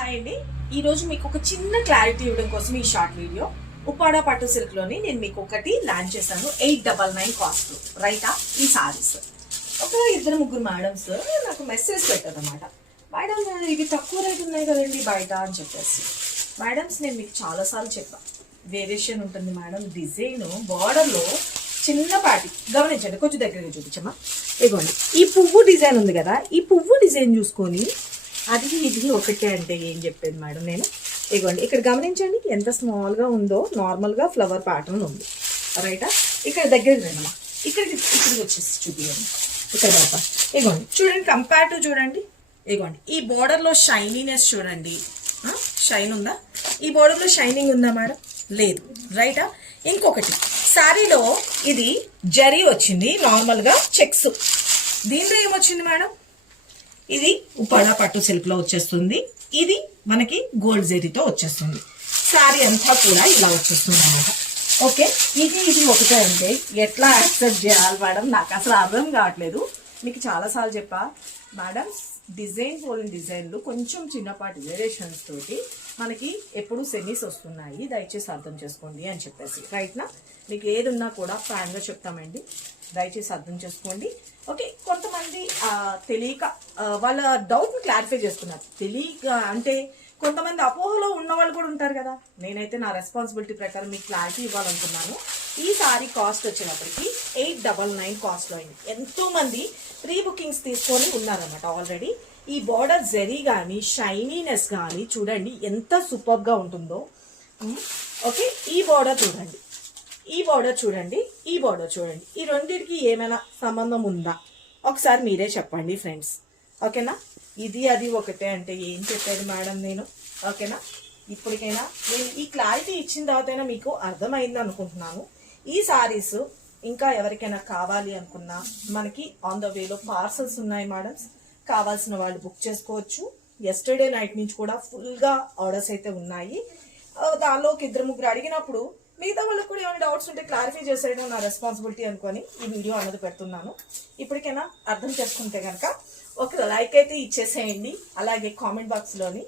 Hi అండి. ఈ రోజు మీకు ఒక చిన్న క్లారిటీ ఇవ్వడం కోసం ఈ షార్ట్ వీడియో. ఉప్పాడ పట్టు సిల్క్ లోని నేను మీకు ఒకటి లాంచ్ చేశాను. 899 కాస్ట్ రైటా ఈ సారీస్. ఒక ఇద్దరు ముగ్గురు మేడమ్స్ నాకు మెసేజ్ పెట్టారు అనమాట. మేడం ఇవి తక్కువ రేట్ ఉన్నాయి కదండి బయట అని చెప్పేసి. మేడమ్స్ నేను మీకు చాలాసార్లు చెప్పా, వేరియేషన్ ఉంటుంది మేడం. డిజైన్ బార్డర్లో చిన్నపాటి గమనించండి, కొంచెం దగ్గరగా చూపించమ్మా. ఇదిగోండి ఈ పువ్వు డిజైన్ ఉంది కదా, ఈ పువ్వు డిజైన్ చూసుకొని అది ఇది ఒకటే అంటే ఏం చెప్పేది మేడం నేను. ఇదిగోండి ఇక్కడ గమనించండి ఎంత స్మాల్గా ఉందో. నార్మల్గా ఫ్లవర్ ప్యాటర్న్ ఉంది రైటా. ఇక్కడ దగ్గరికి రండమ్మా, ఇక్కడికి వచ్చేసి చూపించండి. ఇక్కడ బాబా ఇదిగోండి చూడండి, కంపేర్ చూడండి. ఇదిగోండి ఈ బోర్డర్లో షైనీనెస్ చూడండి, షైన్ ఉందా? ఈ బోర్డర్లో షైనింగ్ ఉందా మేడం? లేదు రైటా. ఇంకొకటి శారీలో ఇది జరీ వచ్చింది, నార్మల్గా చెక్స్. దీంట్లో ఏమొచ్చింది మేడం? ఇది ఉప్పాడ పట్టు సిల్క్ లో వచ్చేస్తుంది. ఇది మనకి గోల్డ్ జరీతో వచ్చేస్తుంది. శారీ అంతా కూడా ఇలా వచ్చేస్తుంది అనమాట. ఓకే, ఇది ఒకటే అంటే ఎట్లా యాక్సెప్ట్ చేయాలి మేడం? నాకు అసలు అర్థం కావట్లేదు. మీకు చాలాసార్లు చెప్పా మేడం, డిజైన్ పోలిన డిజైన్లు కొంచెం చిన్నపాటి వేరియేషన్స్ తోటి మనకి ఎప్పుడు సెమీస్ వస్తున్నాయి, దయచేసి అర్థం చేసుకోండి అని చెప్పేసి. రైట్నా? మీకు ఏది ఉన్నా కూడా ఫ్రాంక్గా చెప్తామండి, దయచేసి అర్థం చేసుకోండి. ఓకే, కొంతమంది తెలియక వాళ్ళ డౌట్ని క్లారిఫై చేస్తున్నారు. తెలియక అంటే కొంతమంది అపోహలో ఉన్న వాళ్ళు కూడా ఉంటారు కదా. నేనైతే నా రెస్పాన్సిబిలిటీ ప్రకారం మీకు క్లారిటీ ఇవ్వాలనుకున్నాను. ఈ సారీ కాస్ట్ వచ్చేటప్పటికి 899 కాస్ట్లో అయింది. ఎంతో మంది ప్రీ బుకింగ్స్ తీసుకొని ఉన్నారన్నమాట ఆల్రెడీ. ఈ బార్డర్ జరీ కానీ షైనీనెస్ కానీ చూడండి ఎంత సూపర్గా ఉంటుందో. ఓకే, ఈ బార్డర్ చూడండి, ఈ బార్డర్ చూడండి, ఈ బార్డర్ చూడండి. ఈ రెండింటికి ఏమైనా సంబంధం ఉందా ఒకసారి మీరే చెప్పండి ఫ్రెండ్స్. ఓకేనా? ఇది అది ఒకటే అంటే ఏం చెప్పేది మేడం నేను? ఓకేనా? ఇప్పటికైనా నేను ఈ క్లారిటీ ఇచ్చిన తర్వాతైనా మీకు అర్థమైంది అనుకుంటున్నాను. ఈ సారీస్ ఇంకా ఎవరికైనా కావాలి అనుకున్నా మనకి ఆన్ ద వేలో పార్సల్స్ ఉన్నాయి మేడమ్స్. కావాల్సిన వాళ్ళు బుక్ చేసుకోవచ్చు. ఎస్టర్డే నైట్ నుంచి కూడా ఫుల్గా ఆర్డర్స్ అయితే ఉన్నాయి. దానిలోకి ఇద్దరు ముగ్గురు అడిగినప్పుడు మిగతా వాళ్ళకి కూడా ఏమైనా డౌట్స్ ఉంటే క్లారిఫై చేసేయడం నా రెస్పాన్సిబిలిటీ అనుకొని ఈ వీడియో అన్నది పెడుతున్నాను. ఇప్పటికైనా అర్థం చేసుకుంటే కనుక ఒక లైక్ అయితే ఇచ్చేసేయండి. అలాగే కామెంట్ బాక్స్లోని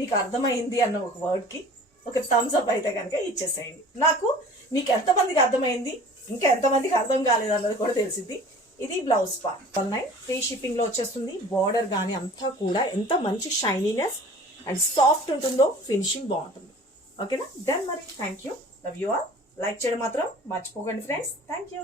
మీకు అర్థమైంది అన్న ఒక వర్డ్కి ఒక థమ్స్ అప్ అయితే కనుక ఇచ్చేసేయండి. నాకు మీకు ఎంతమందికి అర్థమైంది, ఇంకా ఎంతమందికి అర్థం కాలేదు అన్నది కూడా తెలిసింది. ఇది బ్లౌజ్ పార్ట్ 19 ఫ్రీ షిప్పింగ్లో వచ్చేస్తుంది. బార్డర్ కానీ అంతా కూడా ఎంత మంచి షైనీనెస్ అండ్ సాఫ్ట్ ఉంటుందో, ఫినిషింగ్ బాగుంటుంది. ఓకేనా? దెన్ మరి thank you, love you all. Like చేయడం మాత్రం మర్చిపోకండి ఫ్రెండ్స్. Thank you.